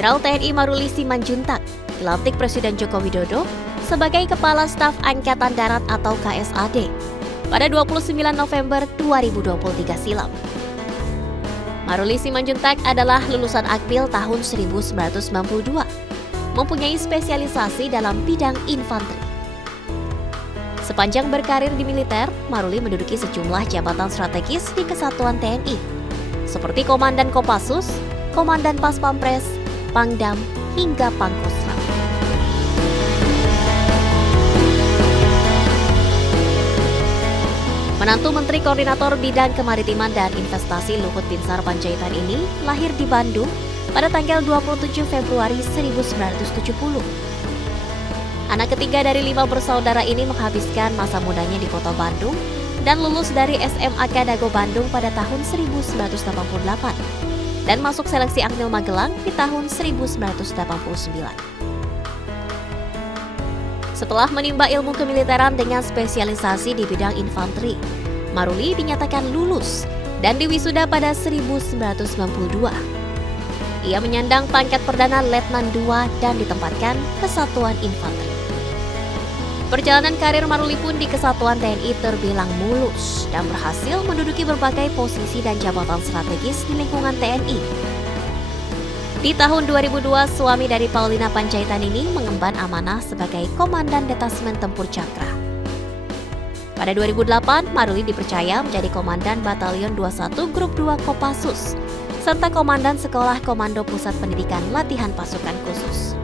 Jenderal TNI Maruli Simanjuntak dilantik Presiden Joko Widodo sebagai Kepala Staf Angkatan Darat atau KSAD pada 29 November 2023 silam. Maruli Simanjuntak adalah lulusan Akmil tahun 1992, mempunyai spesialisasi dalam bidang infanteri. Sepanjang berkarir di militer, Maruli menduduki sejumlah jabatan strategis di Kesatuan TNI, seperti Komandan Kopassus, Komandan Paspampres, Pangdam, hingga Pangkostrat. Menantu Menteri Koordinator Bidang Kemaritiman dan Investasi Luhut Binsar Panjaitan ini lahir di Bandung pada tanggal 27 Februari 1970. Anak ketiga dari 5 bersaudara ini menghabiskan masa mudanya di kota Bandung dan lulus dari SMAK Dago Bandung pada tahun 1988 dan masuk seleksi Akmil Magelang di tahun 1989. Setelah menimba ilmu kemiliteran dengan spesialisasi di bidang infanteri, Maruli dinyatakan lulus dan diwisuda pada 1992. Ia menyandang pangkat Perdana Letnan II dan ditempatkan Kesatuan Infanteri. Perjalanan karir Maruli pun di Kesatuan TNI terbilang mulus dan berhasil menduduki berbagai posisi dan jabatan strategis di lingkungan TNI. Di tahun 2002, suami dari Paulina Panjaitan ini mengemban amanah sebagai Komandan Detasmen Tempur Cakra. Pada 2008, Maruli dipercaya menjadi Komandan Batalion 21 Grup 2 Kopassus, serta Komandan Sekolah Komando Pusat Pendidikan Latihan Pasukan Khusus.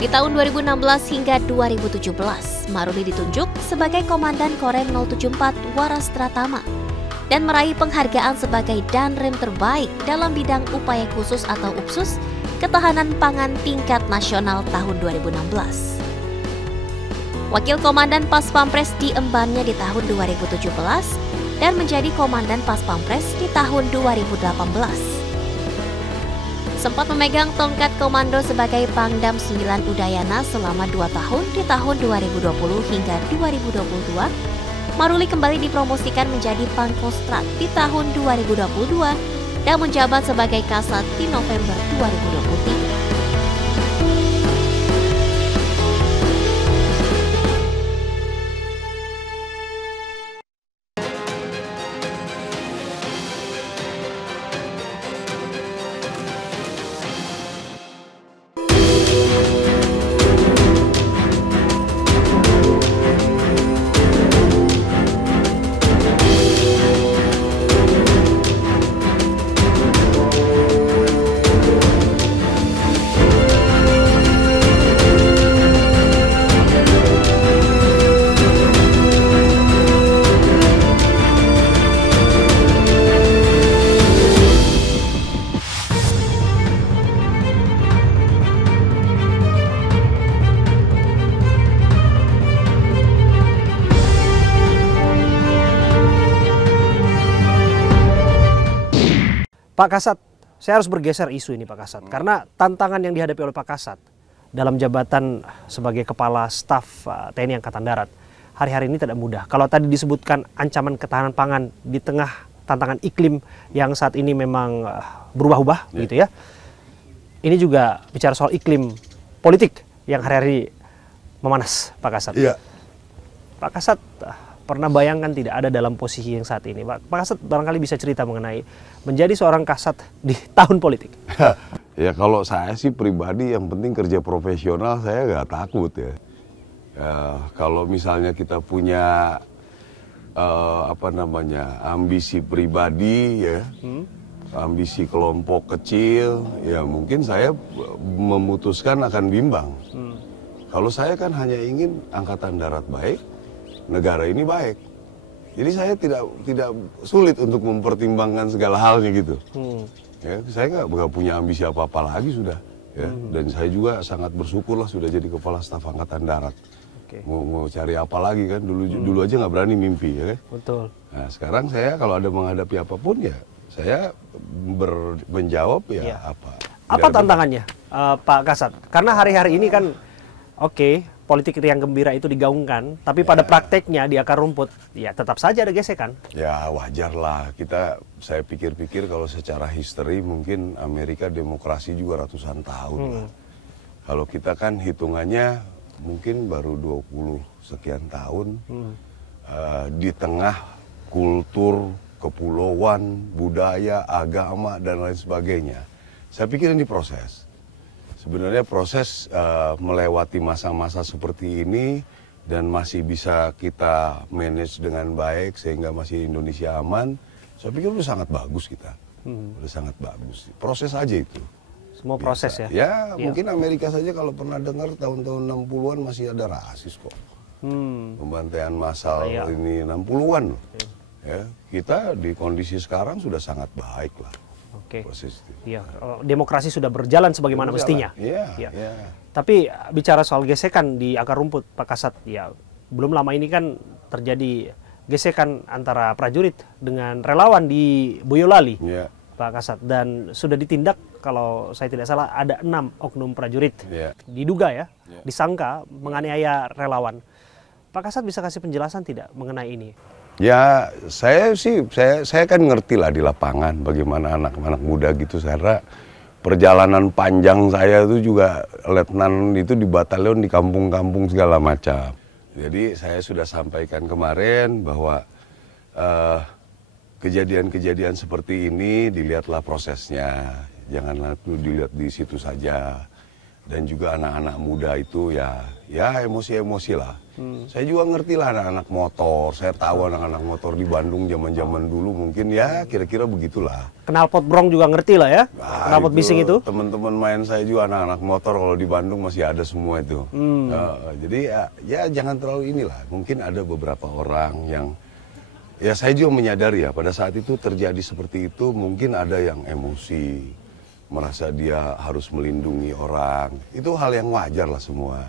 Di tahun 2016 hingga 2017, Maruli ditunjuk sebagai Komandan Korem 074 Waras Tratama dan meraih penghargaan sebagai Danrem terbaik dalam bidang upaya khusus atau UPSUS Ketahanan Pangan tingkat nasional tahun 2016. Wakil Komandan Paspampres diembannya di tahun 2017 dan menjadi Komandan Paspampres di tahun 2018. Sempat memegang tongkat komando sebagai Pangdam 9 Udayana selama 2 tahun di tahun 2020 hingga 2022, Maruli kembali dipromosikan menjadi Pangkostrat di tahun 2022 dan menjabat sebagai Kasat di November 2023. Pak Kasat, saya harus bergeser isu ini Pak Kasat, karena tantangan yang dihadapi oleh Pak Kasat dalam jabatan sebagai Kepala Staf TNI Angkatan Darat hari-hari ini tidak mudah. Kalau tadi disebutkan ancaman ketahanan pangan di tengah tantangan iklim yang saat ini memang berubah-ubah gitu ya. Ini juga bicara soal iklim politik yang hari-hari memanas Pak Kasat. Iya. Pak Kasat pernah bayangkan tidak ada dalam posisi yang saat ini? Pak Kasat barangkali bisa cerita mengenai menjadi seorang Kasat di tahun politik. Ya kalau saya sih pribadi yang penting kerja profesional, saya nggak takut ya. Kalau misalnya kita punya ambisi pribadi ya, ambisi kelompok kecil, ya mungkin saya memutuskan akan bimbang. Kalau saya kan hanya ingin Angkatan Darat baik, negara ini baik. Jadi saya tidak sulit untuk mempertimbangkan segala halnya gitu. Ya, saya nggak punya ambisi apa-apa lagi sudah. Ya. Dan saya juga sangat bersyukur lah sudah jadi Kepala Staf Angkatan Darat. Mau cari apa lagi kan? Dulu aja nggak berani mimpi ya kan? Betul. Nah sekarang saya kalau ada menghadapi apapun ya saya menjawab ya apa. Apa tantangannya Pak Kasat? Karena hari-hari ini kan politik riang gembira itu digaungkan, tapi pada prakteknya di akar rumput, ya tetap saja ada gesekan. Ya wajar lah, saya pikir-pikir kalau secara history mungkin Amerika demokrasi juga ratusan tahun lah. Kalau kita kan hitungannya mungkin baru 20 sekian tahun, di tengah kultur, kepulauan, budaya, agama, dan lain sebagainya. Saya pikir ini proses. Sebenarnya proses melewati masa-masa seperti ini dan masih bisa kita manage dengan baik sehingga masih Indonesia aman, saya pikir udah sangat bagus kita. Udah sangat bagus. Proses aja itu. Semua proses ya? Ya, mungkin Amerika saja kalau pernah dengar tahun-tahun 60-an masih ada rasis kok. Pembantaian massal ini 60-an loh. Ya, kita di kondisi sekarang sudah sangat baik lah. Oke. Proses itu. Iya, demokrasi sudah berjalan sebagaimana mestinya. Iya. Tapi bicara soal gesekan di akar rumput, Pak Kasat, ya belum lama ini kan terjadi gesekan antara prajurit dengan relawan di Boyolali, Pak Kasat, dan sudah ditindak kalau saya tidak salah ada 6 oknum prajurit diduga disangka menganiaya relawan. Pak Kasat bisa kasih penjelasan tidak mengenai ini? Ya, saya kan ngerti lah di lapangan bagaimana anak-anak muda gitu, karena perjalanan panjang saya itu juga letnan itu di batalion di kampung-kampung segala macam. Jadi saya sudah sampaikan kemarin bahwa kejadian-kejadian seperti ini dilihatlah prosesnya, janganlah dilihat di situ saja. Dan juga anak-anak muda itu ya emosi-emosi lah. Saya juga ngerti lah anak-anak motor. Saya tahu anak-anak motor di Bandung zaman-zaman dulu mungkin ya kira-kira begitulah. Knalpot brong juga ngerti lah ya, knalpot bising itu. Teman-teman main saya juga anak-anak motor kalau di Bandung masih ada semua itu. Jadi ya jangan terlalu inilah. Mungkin ada beberapa orang yang ya saya juga menyadari ya pada saat itu terjadi seperti itu mungkin ada yang emosi. Merasa dia harus melindungi orang, itu hal yang wajar lah semua.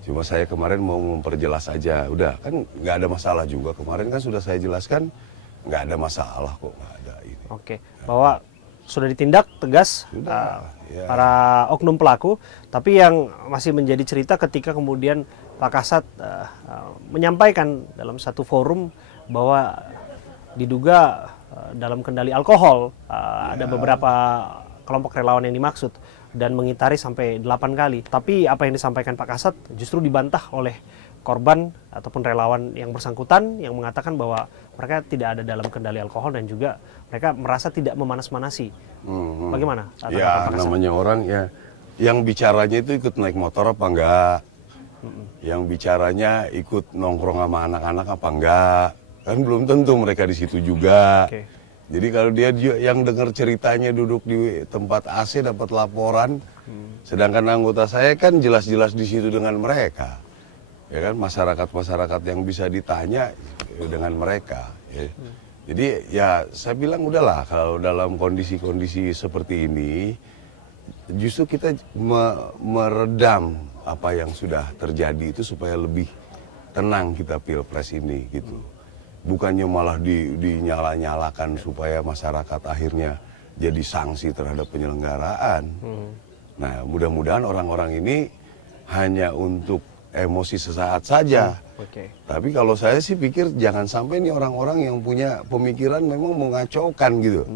Cuma saya kemarin mau memperjelas aja, udah kan nggak ada masalah juga. Kemarin kan sudah saya jelaskan, nggak ada masalah kok, nggak ada ini. Oke, bahwa sudah ditindak tegas para oknum pelaku, tapi yang masih menjadi cerita ketika kemudian Pak Kasat menyampaikan dalam satu forum bahwa diduga dalam kendali alkohol ada beberapa kelompok relawan yang dimaksud dan mengitari sampai 8 kali. Tapi apa yang disampaikan Pak Kasat justru dibantah oleh korban ataupun relawan yang bersangkutan yang mengatakan bahwa mereka tidak ada dalam kendali alkohol dan juga mereka merasa tidak memanas-manasi. Bagaimana? Ya namanya orang ya yang bicaranya itu ikut naik motor apa enggak? Yang bicaranya ikut nongkrong sama anak-anak apa enggak? Kan belum tentu mereka di situ juga. Jadi kalau dia yang dengar ceritanya duduk di tempat AC dapat laporan, sedangkan anggota saya kan jelas-jelas di situ dengan mereka, ya kan masyarakat yang bisa ditanya dengan mereka. Ya. Jadi ya saya bilang udahlah kalau dalam kondisi-kondisi seperti ini, justru kita meredam apa yang sudah terjadi itu supaya lebih tenang kita pilpres ini gitu. Bukannya malah dinyala-nyalakan supaya masyarakat akhirnya jadi sanksi terhadap penyelenggaraan. Nah, mudah-mudahan orang-orang ini hanya untuk emosi sesaat saja. Tapi kalau saya sih pikir jangan sampai nih orang-orang yang punya pemikiran memang mengacaukan gitu.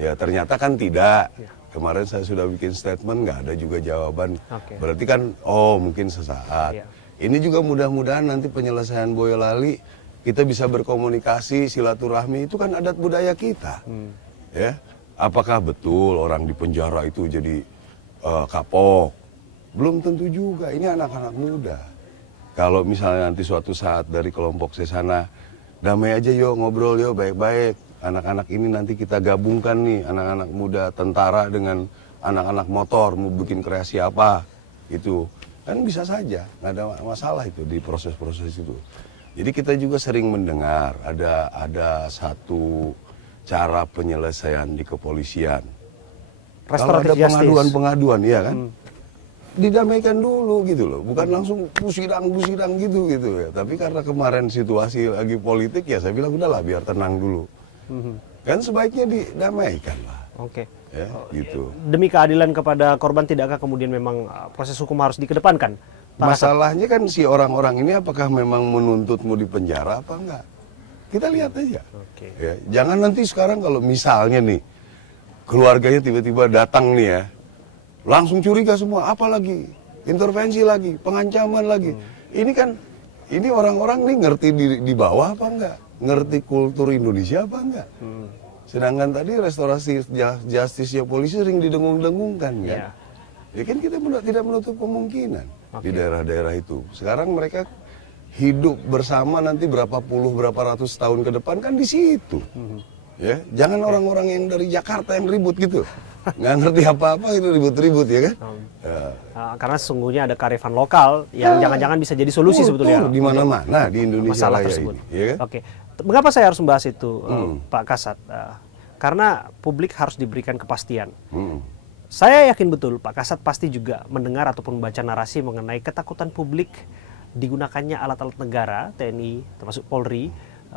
Ya ternyata kan tidak. Kemarin saya sudah bikin statement, nggak ada juga jawaban. Berarti kan, mungkin sesaat. Ini juga mudah-mudahan nanti penyelesaian Boyolali kita bisa berkomunikasi, silaturahmi, itu kan adat budaya kita. Ya, apakah betul orang di penjara itu jadi kapok? Belum tentu juga, ini anak-anak muda. Kalau misalnya nanti suatu saat dari kelompok sesana, damai aja yuk, ngobrol yuk, baik-baik. Anak-anak ini nanti kita gabungkan nih, anak-anak muda tentara dengan anak-anak motor, mau bikin kreasi apa, itu. Kan bisa saja, nggak ada masalah itu di proses-proses itu. Jadi kita juga sering mendengar ada satu cara penyelesaian di kepolisian. Kalau ada pengaduan-pengaduan, ya kan, didamaikan dulu gitu loh, bukan langsung sidang gitu ya. Tapi karena kemarin situasi lagi politik ya, saya bilang udahlah biar tenang dulu. Kan sebaiknya didamaikan lah. Ya, gitu. Demi keadilan kepada korban, tidakkah kemudian memang proses hukum harus dikedepankan Masalahnya kan si orang-orang ini apakah memang menuntutmu di penjara apa enggak? Kita lihat aja. Oke. Ya, jangan nanti sekarang kalau misalnya nih keluarganya tiba-tiba datang nih ya, langsung curiga semua, apalagi intervensi lagi, pengancaman lagi. Ini kan, ini orang-orang nih ngerti di bawah apa enggak? Ngerti kultur Indonesia apa enggak? Sedangkan tadi restorasi justice-nya polisi sering didengung-dengungkan kan? Ya. Ya kan kita tidak menutup kemungkinan di daerah-daerah itu. Sekarang mereka hidup bersama nanti berapa puluh, berapa ratus tahun ke depan kan di situ. Ya, jangan orang-orang yang dari Jakarta yang ribut gitu. Nggak ngerti apa-apa itu ribut-ribut ya kan? Ya. Karena sesungguhnya ada kearifan lokal yang jangan-jangan bisa jadi solusi sebetulnya. Di mana-mana di Indonesia masalah Raya tersebut. ini. Ya kan? Oke, mengapa saya harus membahas itu, Pak Kasat? Karena publik harus diberikan kepastian. Saya yakin betul Pak Kasat pasti juga mendengar ataupun membaca narasi mengenai ketakutan publik digunakannya alat-alat negara, TNI, termasuk Polri,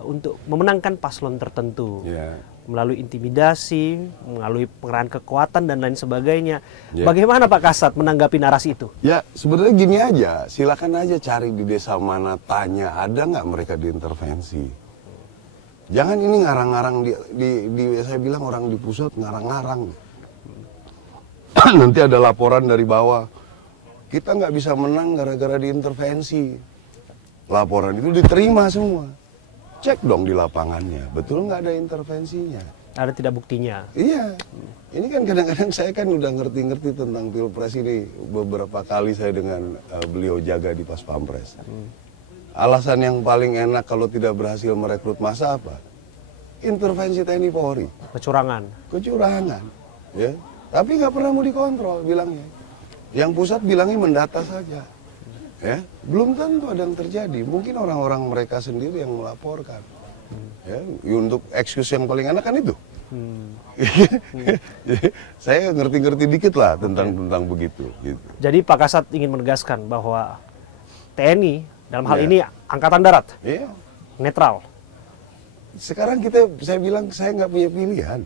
untuk memenangkan paslon tertentu. Melalui intimidasi, melalui pengerahan kekuatan dan lain sebagainya. Bagaimana Pak Kasat menanggapi narasi itu? Ya sebenarnya gini aja, silakan aja cari di desa mana, tanya ada nggak mereka diintervensi. Jangan ini ngarang-ngarang saya bilang orang di pusat ngarang-ngarang. Nanti ada laporan dari bawah, kita nggak bisa menang gara-gara diintervensi. Laporan itu diterima semua. Cek dong di lapangannya, betul nggak ada intervensinya? Ada tidak buktinya? Iya. Ini kan kadang-kadang saya kan udah ngerti-ngerti tentang Pilpres ini. Beberapa kali saya dengan beliau jaga di Pas Pampres. Alasan yang paling enak kalau tidak berhasil merekrut massa apa? Intervensi TNI Polri. Kecurangan. Kecurangan. Ya. Tapi nggak pernah mau dikontrol bilangnya. Yang pusat bilangnya mendata saja. Ya, belum tentu ada yang terjadi. Mungkin orang-orang mereka sendiri yang melaporkan. Ya, untuk excuse yang paling enak kan itu. Saya ngerti-ngerti dikit lah tentang begitu. Gitu. Jadi Pak Kasat ingin menegaskan bahwa TNI dalam hal ini Angkatan Darat netral. Sekarang saya bilang saya nggak punya pilihan.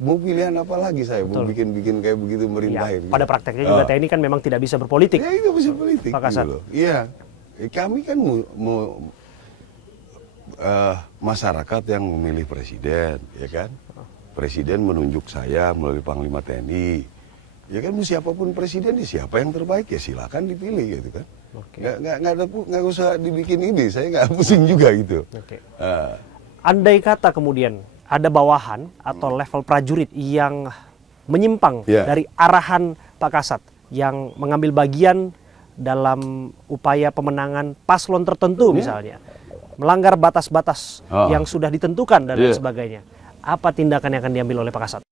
Mau pilihan apa lagi saya? Mau bikin kayak begitu merintahin. Pada prakteknya juga TNI kan memang tidak bisa berpolitik. Ya itu bisa politik. Pak Kasat. Iya. Kami kan mau masyarakat yang memilih presiden, ya kan? Presiden menunjuk saya melalui Panglima TNI. Ya kan, siapapun presiden, siapa yang terbaik ya silakan dipilih gitu kan. Nggak usah dibikin ide, saya nggak pusing juga gitu. Andai kata kemudian ada bawahan atau level prajurit yang menyimpang dari arahan Pak Kasat yang mengambil bagian dalam upaya pemenangan paslon tertentu misalnya, melanggar batas-batas yang sudah ditentukan dan lain sebagainya. Apa tindakan yang akan diambil oleh Pak Kasat?